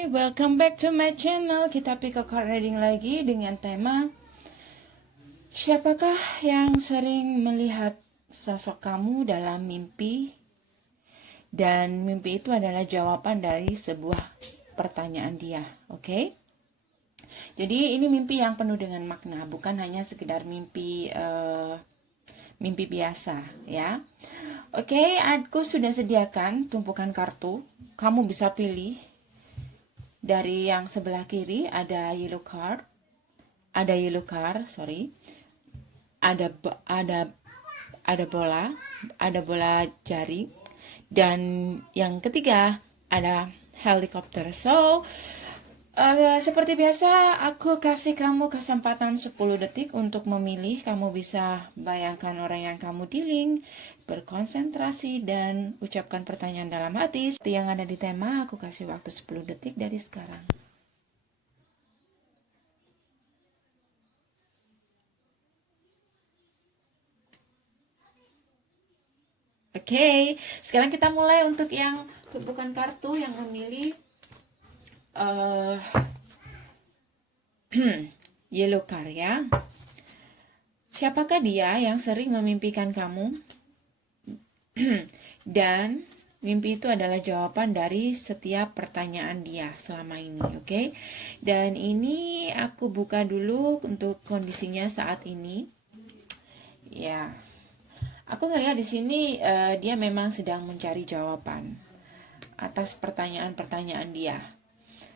Welcome back to my channel. Kita pick a card reading lagi dengan tema siapakah yang sering melihat sosok kamu dalam mimpi? Dan mimpi itu adalah jawaban dari sebuah pertanyaan dia, oke? Jadi ini mimpi yang penuh dengan makna, bukan hanya sekedar mimpi mimpi biasa, ya. Oke, aku sudah sediakan tumpukan kartu. Kamu bisa pilih dari yang sebelah kiri ada yellow card, ada ada bola jari, dan yang ketiga ada helikopter. So, seperti biasa, aku kasih kamu kesempatan 10 detik untuk memilih. Kamu bisa bayangkan orang yang kamu dealing, berkonsentrasi, dan ucapkan pertanyaan dalam hati. Seperti yang ada di tema, aku kasih waktu 10 detik dari sekarang. Oke, sekarang kita mulai untuk yang tumpukan kartu yang memilih yellow card, ya. Siapakah dia yang sering memimpikan kamu? Dan mimpi itu adalah jawaban dari setiap pertanyaan dia selama ini, oke? Dan ini aku buka dulu untuk kondisinya saat ini. Ya. Aku ngelihat di sini dia memang sedang mencari jawaban atas pertanyaan-pertanyaan dia.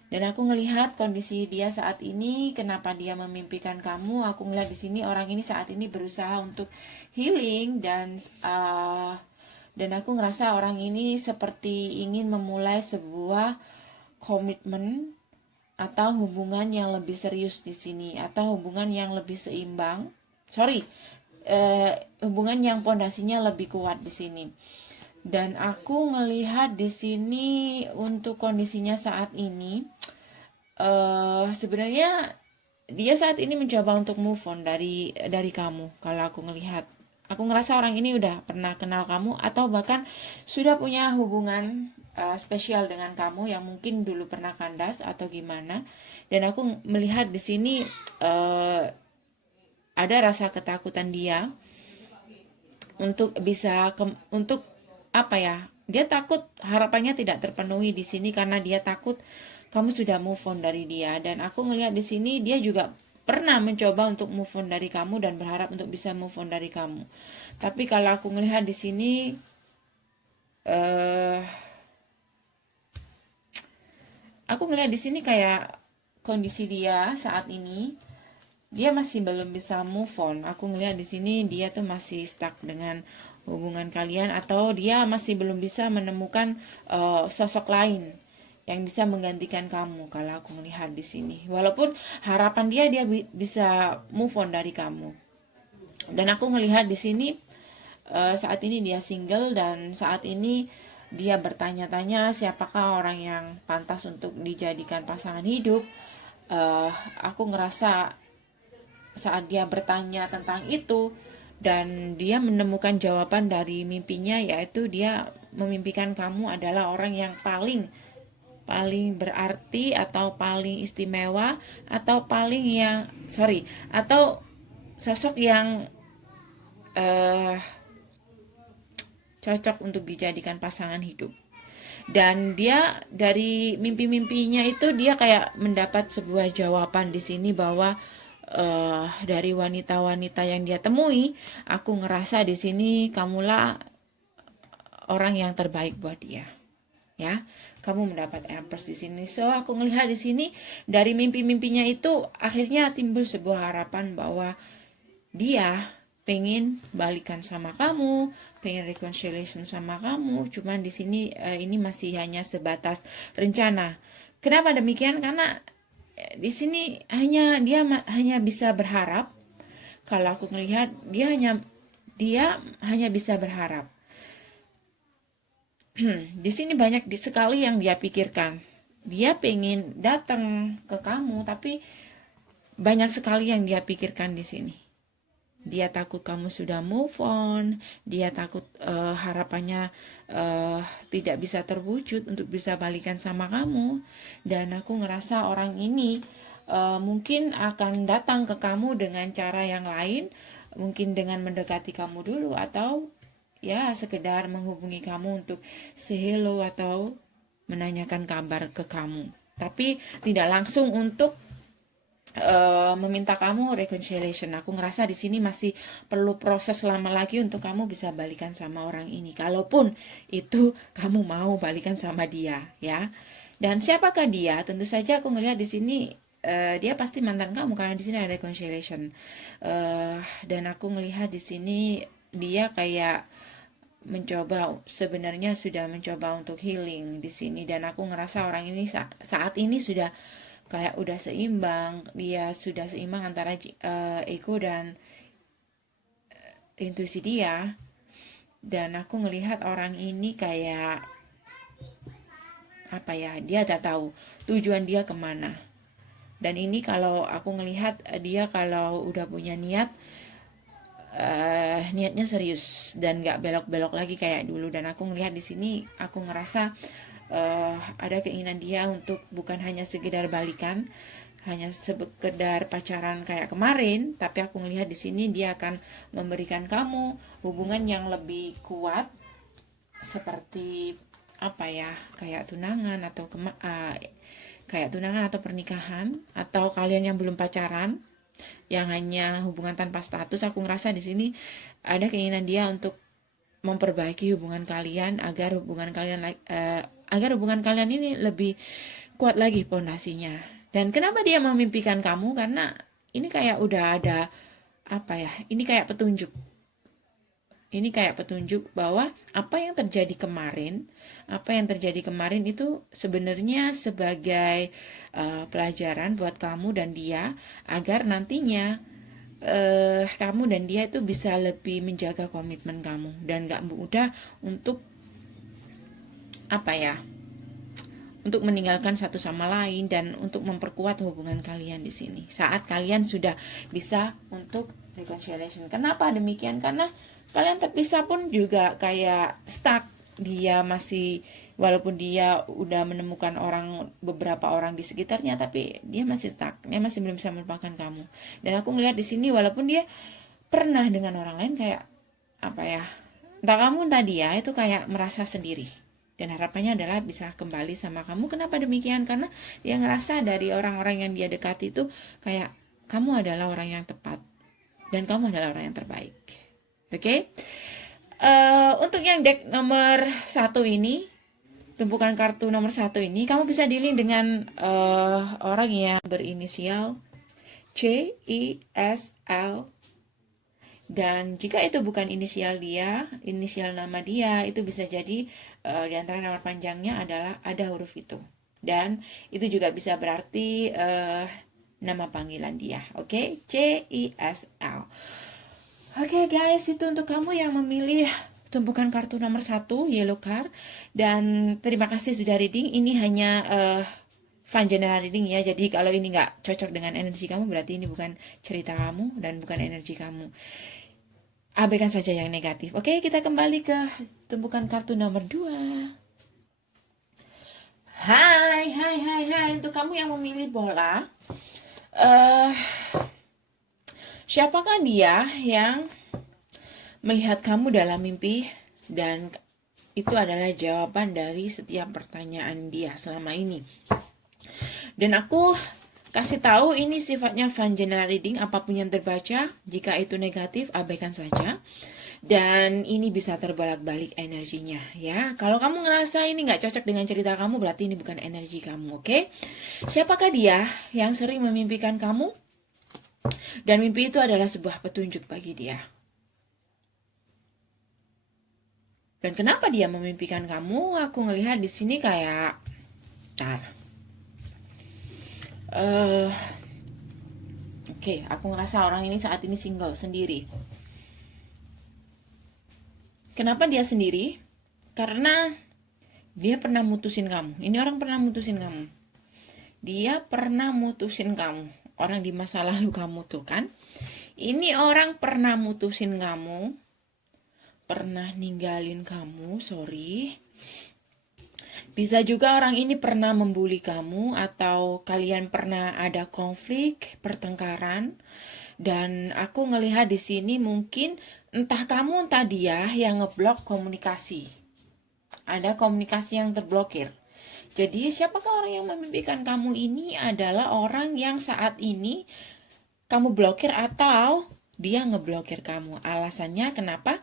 Dan aku ngelihat kondisi dia saat ini, kenapa dia memimpikan kamu. Aku ngelihat di sini orang ini saat ini berusaha untuk healing dan aku ngerasa orang ini seperti ingin memulai sebuah komitmen atau hubungan yang lebih serius di sini, atau hubungan yang lebih seimbang. Hubungan yang pondasinya lebih kuat di sini. Dan aku ngelihat di sini untuk kondisinya saat ini, sebenarnya dia saat ini mencoba untuk move on dari kamu. Kalau aku ngelihat, aku ngerasa orang ini udah pernah kenal kamu atau bahkan sudah punya hubungan spesial dengan kamu yang mungkin dulu pernah kandas atau gimana. Dan aku melihat di sini ada rasa ketakutan dia untuk bisa dia takut harapannya tidak terpenuhi di sini karena dia takut kamu sudah move on dari dia. Dan aku ngelihat di sini dia juga pernah mencoba untuk move on dari kamu dan berharap untuk bisa move on dari kamu. Tapi kalau aku ngelihat di sini aku ngelihat di sini kayak kondisi dia saat ini, dia masih belum bisa move on. Aku ngelihat di sini dia tuh masih stuck dengan hubungan kalian, atau dia masih belum bisa menemukan sosok lain yang bisa menggantikan kamu. Kalau aku melihat di sini, walaupun harapan dia bisa move on dari kamu. Dan aku ngelihat di sini saat ini dia single, dan saat ini dia bertanya-tanya siapakah orang yang pantas untuk dijadikan pasangan hidup. Aku ngerasa saat dia bertanya tentang itu dan dia menemukan jawaban dari mimpinya, yaitu dia memimpikan kamu adalah orang yang paling berarti atau paling istimewa atau atau sosok yang cocok untuk dijadikan pasangan hidup. Dan dia dari mimpi-mimpinya itu dia kayak mendapat sebuah jawaban di sini bahwa dari wanita-wanita yang dia temui, aku ngerasa di sini kamulah orang yang terbaik buat dia. Ya, kamu mendapat Empress di sini. So, aku ngelihat di sini dari mimpi-mimpinya itu akhirnya timbul sebuah harapan bahwa dia pengen balikan sama kamu, pengen reconciliation sama kamu. Cuman di sini ini masih hanya sebatas rencana. Kenapa demikian? Karena di sini dia hanya bisa berharap. Kalau aku melihat dia hanya bisa berharap. Di sini banyak sekali yang dia pikirkan. Dia pengen datang ke kamu, tapi banyak sekali yang dia pikirkan di sini. Dia takut kamu sudah move on, dia takut harapannya tidak bisa terwujud untuk bisa balikan sama kamu. Dan aku ngerasa orang ini mungkin akan datang ke kamu dengan cara yang lain, mungkin dengan mendekati kamu dulu atau ya sekedar menghubungi kamu untuk say hello atau menanyakan kabar ke kamu. Tapi tidak langsung untuk meminta kamu reconciliation. Aku ngerasa di sini masih perlu proses lama lagi untuk kamu bisa balikan sama orang ini. Kalaupun itu kamu mau balikan sama dia, ya. Dan siapakah dia? Tentu saja aku ngelihat di sini dia pasti mantan kamu karena di sini ada reconciliation. Dan aku ngelihat di sini dia kayak mencoba, sebenarnya sudah mencoba untuk healing di sini, dan aku ngerasa orang ini saat ini sudah kayak udah seimbang, dia sudah seimbang antara ego dan intuisi dia. Dan aku ngelihat orang ini kayak apa ya, dia udah tahu tujuan dia kemana. Dan ini kalau aku ngelihat dia kalau udah punya niat, niatnya serius dan nggak belok-belok lagi kayak dulu. Dan aku ngelihat di sini, aku ngerasa ada keinginan dia untuk bukan hanya sekedar balikan, hanya sekedar pacaran kayak kemarin, tapi aku ngelihat di sini dia akan memberikan kamu hubungan yang lebih kuat, seperti apa ya, kayak tunangan atau pernikahan, atau kalian yang belum pacaran, yang hanya hubungan tanpa status. Aku ngerasa di sini ada keinginan dia untuk memperbaiki hubungan kalian agar hubungan kalian ini lebih kuat lagi pondasinya. Dan kenapa dia memimpikan kamu? Karena ini kayak udah ada apa ya? Ini kayak petunjuk. Ini kayak petunjuk bahwa apa yang terjadi kemarin itu sebenarnya sebagai pelajaran buat kamu dan dia, agar nantinya kamu dan dia itu bisa lebih menjaga komitmen kamu dan gak mudah untuk untuk meninggalkan satu sama lain, dan untuk memperkuat hubungan kalian di sini saat kalian sudah bisa untuk reconciliation. Kenapa demikian? Karena kalian terpisah pun juga kayak stuck. Dia masih, walaupun dia udah menemukan beberapa orang di sekitarnya, tapi dia masih stuck. Dia masih belum bisa melupakan kamu. Dan aku ngeliat di sini, walaupun dia pernah dengan orang lain, kayak entah kamu entah dia itu kayak merasa sendiri. Dan harapannya adalah bisa kembali sama kamu. Kenapa demikian? Karena dia ngerasa dari orang-orang yang dia dekati itu kayak kamu adalah orang yang tepat dan kamu adalah orang yang terbaik. Oke? Untuk yang deck nomor 1 ini, tumpukan kartu nomor 1 ini, kamu bisa dealing dengan orang yang berinisial C, I, S, L. Dan jika itu bukan inisial dia, inisial nama dia, itu bisa jadi di antara nama panjangnya adalah ada huruf itu. Dan itu juga bisa berarti nama panggilan dia. Oke? C, I, S, L. Oke guys, itu untuk kamu yang memilih tumpukan kartu nomor 1, yellow card. Dan terima kasih sudah reading. Ini hanya fun general reading ya. Jadi kalau ini nggak cocok dengan energi kamu, berarti ini bukan cerita kamu dan bukan energi kamu. Abaikan saja yang negatif. Oke, kita kembali ke tumpukan kartu nomor 2. Hai. Untuk kamu yang memilih bola, siapakah dia yang melihat kamu dalam mimpi, dan itu adalah jawaban dari setiap pertanyaan dia selama ini. Dan aku kasih tahu ini sifatnya fun general reading, apapun yang terbaca, jika itu negatif abaikan saja. Dan ini bisa terbolak-balik energinya ya. Kalau kamu ngerasa ini nggak cocok dengan cerita kamu, berarti ini bukan energi kamu, oke? Siapakah dia yang sering memimpikan kamu? Dan mimpi itu adalah sebuah petunjuk bagi dia. Dan kenapa dia memimpikan kamu? Aku ngelihat di sini kayak Oke, aku ngerasa orang ini saat ini single, sendiri. Kenapa dia sendiri? Karena dia pernah mutusin kamu. Ini orang pernah mutusin kamu. Dia pernah mutusin kamu. Orang di masa lalu kamu tuh kan. Ini orang pernah mutusin kamu, pernah ninggalin kamu, sorry. Bisa juga orang ini pernah membuli kamu atau kalian pernah ada konflik, pertengkaran. Dan aku ngelihat di sini mungkin entah kamu entah dia yang ngeblok komunikasi. Ada komunikasi yang terblokir. Jadi siapakah orang yang memimpikan kamu ini adalah orang yang saat ini kamu blokir atau dia ngeblokir kamu. Alasannya kenapa?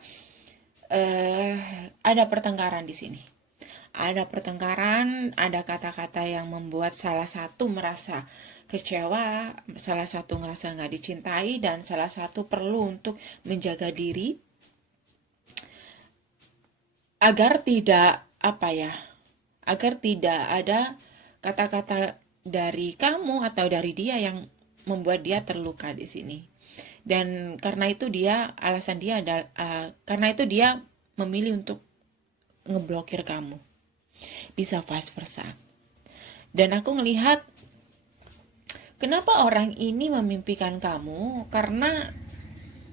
Ada pertengkaran di sini. Ada pertengkaran, ada kata-kata yang membuat salah satu merasa kecewa, salah satu ngerasa nggak dicintai, dan salah satu perlu untuk menjaga diri agar tidak agar tidak ada kata-kata dari kamu atau dari dia yang membuat dia terluka di sini. Dan karena itu karena itu dia memilih untuk ngeblokir kamu. Bisa vice versa. Dan aku ngelihat kenapa orang ini memimpikan kamu, karena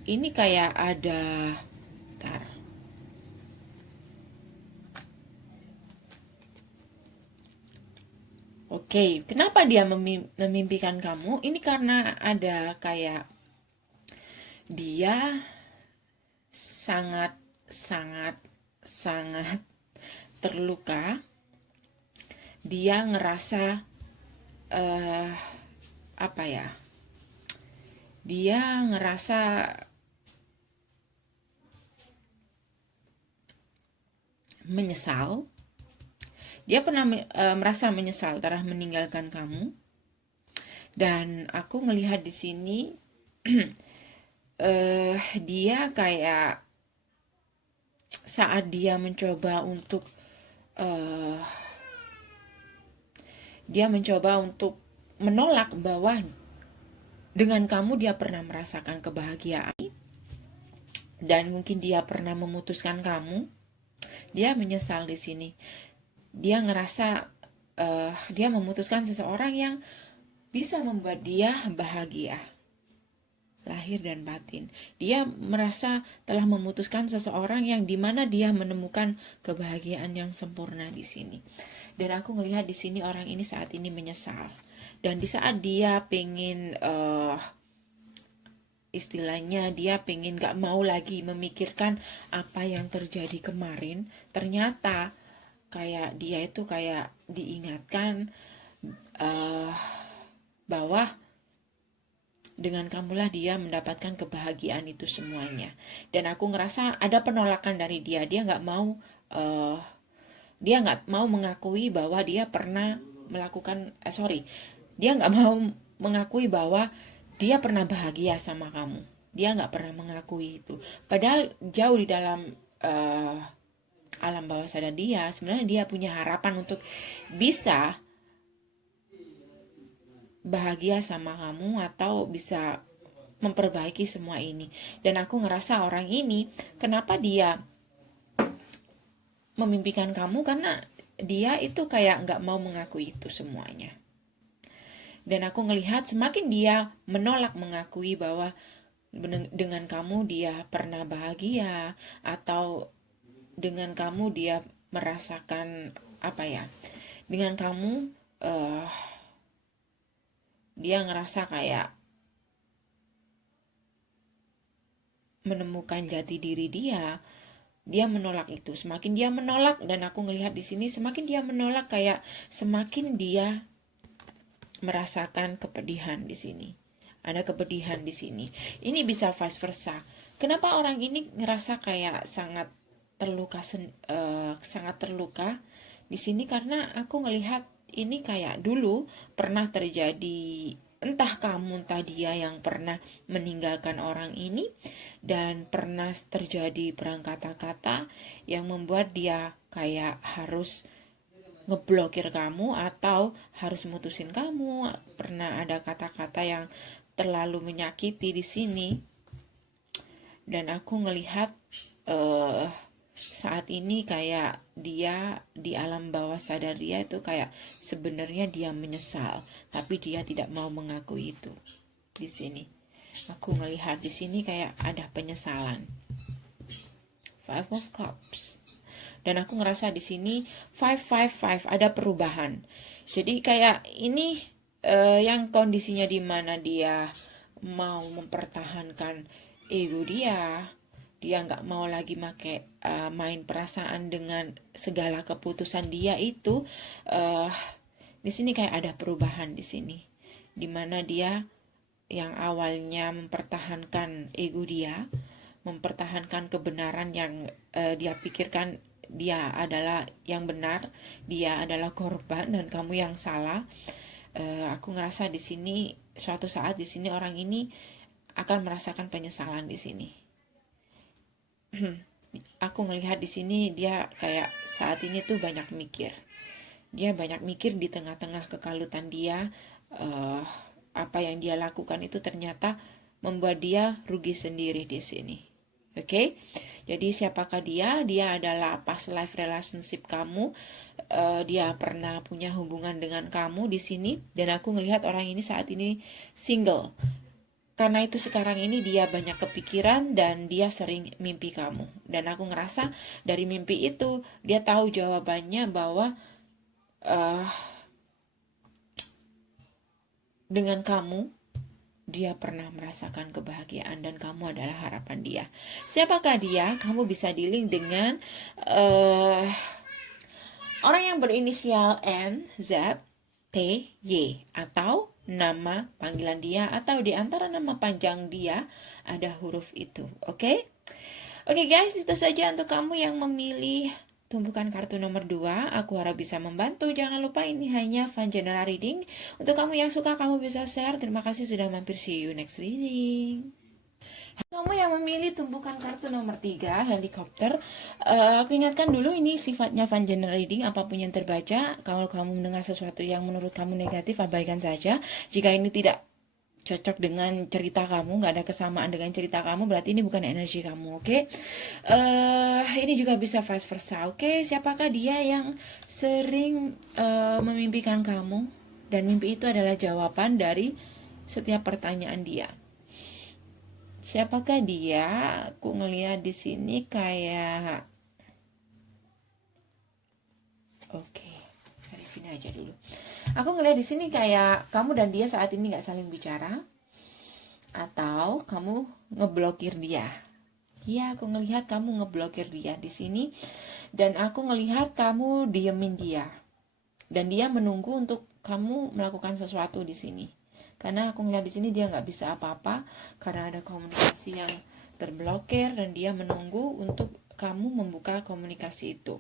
ini kayak ada Oke, kenapa dia memimpikan kamu? Ini karena ada kayak dia sangat sangat sangat terluka. Dia ngerasa dia ngerasa menyesal. Dia pernah merasa menyesal telah meninggalkan kamu. Dan aku ngelihat di sini dia kayak saat dia mencoba untuk menolak bahwa dengan kamu dia pernah merasakan kebahagiaan dan mungkin dia pernah memutuskan kamu. Dia menyesal di sini. Dia ngerasa dia memutuskan seseorang yang bisa membuat dia bahagia, lahir dan batin. Dia merasa telah memutuskan seseorang yang dimana dia menemukan kebahagiaan yang sempurna di sini. Dan aku ngelihat di sini orang ini saat ini menyesal. Dan di saat dia pengen istilahnya dia pengen gak mau lagi memikirkan apa yang terjadi kemarin, ternyata kayak dia itu kayak diingatkan bahwa dengan kamulah dia mendapatkan kebahagiaan itu semuanya. Dan aku ngerasa ada penolakan dari dia. Dia nggak mau mengakui bahwa dia pernah melakukan dia nggak mau mengakui bahwa dia pernah bahagia sama kamu. Dia nggak pernah mengakui itu. Padahal jauh di dalam alam bawah sadar dia, sebenarnya dia punya harapan untuk bisa bahagia sama kamu atau bisa memperbaiki semua ini. Dan aku ngerasa orang ini, kenapa dia memimpikan kamu, karena dia itu kayak nggak mau mengakui itu semuanya. Dan aku ngelihat semakin dia menolak mengakui bahwa dengan kamu dia pernah bahagia atau dengan kamu dia merasakan dengan kamu dia ngerasa kayak menemukan jati diri dia menolak itu. Semakin dia menolak, dan aku ngelihat di sini semakin dia menolak kayak semakin dia merasakan kepedihan di sini. Ada kepedihan di sini. Ini bisa vice versa. Kenapa orang ini ngerasa kayak sangat terluka di sini, karena aku ngelihat ini kayak dulu pernah terjadi, entah kamu entah dia yang pernah meninggalkan orang ini, dan pernah terjadi perang kata-kata yang membuat dia kayak harus ngeblokir kamu atau harus mutusin kamu. Pernah ada kata-kata yang terlalu menyakiti di sini. Dan aku ngelihat saat ini kayak dia di alam bawah sadar dia itu kayak sebenarnya dia menyesal, tapi dia tidak mau mengakui itu di sini. Aku ngelihat di sini kayak ada penyesalan. Five of Cups. Dan aku ngerasa di sini 555 ada perubahan. Jadi kayak ini yang kondisinya di mana dia mau mempertahankan ego dia nggak mau lagi main perasaan dengan segala keputusan dia itu. Di sini kayak ada perubahan di sini, di mana dia yang awalnya mempertahankan ego dia, mempertahankan kebenaran yang dia pikirkan dia adalah yang benar, dia adalah korban dan kamu yang salah. Aku ngerasa di sini suatu saat di sini orang ini akan merasakan penyesalan di sini. Aku ngelihat di sini dia kayak saat ini tuh banyak mikir. Dia banyak mikir di tengah-tengah kekalutan dia. Apa yang dia lakukan itu ternyata membuat dia rugi sendiri di sini. Oke? Jadi siapakah dia? Dia adalah past life relationship kamu. Dia pernah punya hubungan dengan kamu di sini. Dan aku ngelihat orang ini saat ini single. Karena itu sekarang ini dia banyak kepikiran dan dia sering mimpi kamu. Dan aku ngerasa dari mimpi itu dia tahu jawabannya bahwa dengan kamu dia pernah merasakan kebahagiaan dan kamu adalah harapan dia. Siapakah dia? Kamu bisa dealing dengan orang yang berinisial N, Z, T, Y atau nama panggilan dia atau di antara nama panjang dia ada huruf itu. Oke? Oke guys, itu saja untuk kamu yang memilih tumpukan kartu nomor 2. Aku harap bisa membantu. Jangan lupa ini hanya fun general reading. Untuk kamu yang suka kamu bisa share. Terima kasih sudah mampir. See you next reading. Kamu yang memilih tumpukan kartu nomor 3, helikopter. Aku ingatkan dulu ini sifatnya fun general reading. Apapun yang terbaca, kalau kamu mendengar sesuatu yang menurut kamu negatif, abaikan saja. Jika ini tidak cocok dengan cerita kamu, nggak ada kesamaan dengan cerita kamu, berarti ini bukan energi kamu, oke? Ini juga bisa vice versa, oke? Siapakah dia yang sering memimpikan kamu? Dan mimpi itu adalah jawaban dari setiap pertanyaan dia. Siapakah dia? Aku ngelihat di sini kayak oke, dari sini aja dulu. Aku ngelihat di sini kayak kamu dan dia saat ini nggak saling bicara, atau kamu ngeblokir dia. Iya, aku ngelihat kamu ngeblokir dia di sini, dan aku ngelihat kamu diemin dia, dan dia menunggu untuk kamu melakukan sesuatu di sini. Karena aku ngelihat di sini dia nggak bisa apa-apa karena ada komunikasi yang terblokir dan dia menunggu untuk kamu membuka komunikasi itu.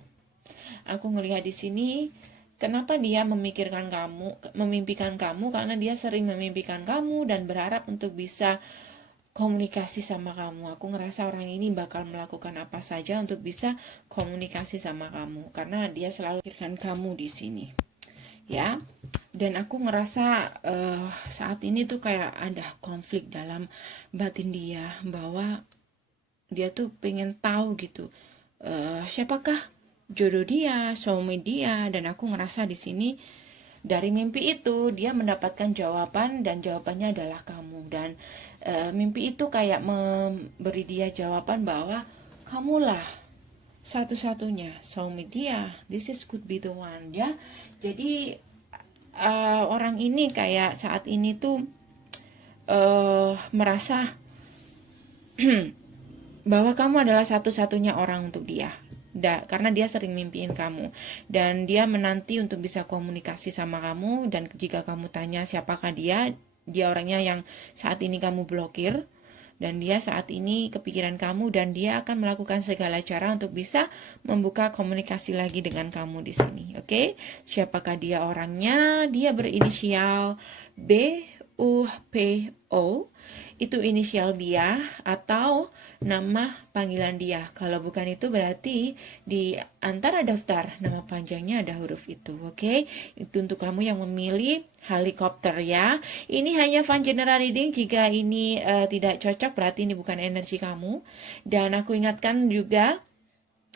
Aku ngelihat di sini kenapa dia memikirkan kamu, memimpikan kamu karena dia sering memimpikan kamu dan berharap untuk bisa komunikasi sama kamu. Aku ngerasa orang ini bakal melakukan apa saja untuk bisa komunikasi sama kamu karena dia selalu memikirkan kamu di sini. Ya, dan aku ngerasa saat ini tuh kayak ada konflik dalam batin dia bahwa dia tuh pengen tahu gitu siapakah jodoh dia, suami dia, dan aku ngerasa di sini dari mimpi itu dia mendapatkan jawaban dan jawabannya adalah kamu. Dan mimpi itu kayak memberi dia jawaban bahwa kamulah satu-satunya suami dia. This is could be the one ya. Jadi orang ini kayak saat ini tuh merasa bahwa kamu adalah satu-satunya orang untuk dia. Karena dia sering mimpiin kamu dan dia menanti untuk bisa komunikasi sama kamu. Dan jika kamu tanya siapakah dia orangnya yang saat ini kamu blokir. Dan dia saat ini kepikiran kamu dan dia akan melakukan segala cara untuk bisa membuka komunikasi lagi dengan kamu di sini. Oke? Siapakah dia orangnya? Dia berinisial B, U, P, O. Itu inisial dia atau nama panggilan dia. Kalau bukan itu berarti di antara daftar nama panjangnya ada huruf itu. Oke? Itu untuk kamu yang memilih helikopter ya. Ini hanya fun general reading. Jika ini tidak cocok berarti ini bukan energi kamu. Dan aku ingatkan juga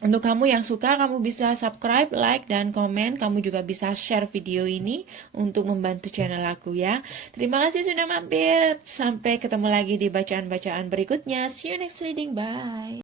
Untuk kamu yang suka, kamu bisa subscribe, like, dan komen. Kamu juga bisa share video ini untuk membantu channel aku ya. Terima kasih sudah mampir. Sampai ketemu lagi di bacaan-bacaan berikutnya. See you next reading. Bye.